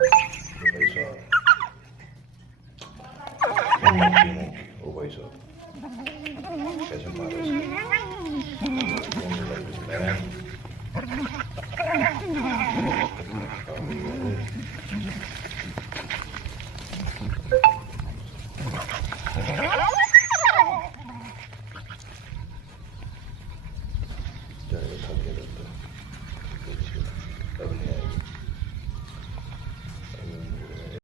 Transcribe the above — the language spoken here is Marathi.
पैसा ओ भाई साहब कैसे मारे थक गया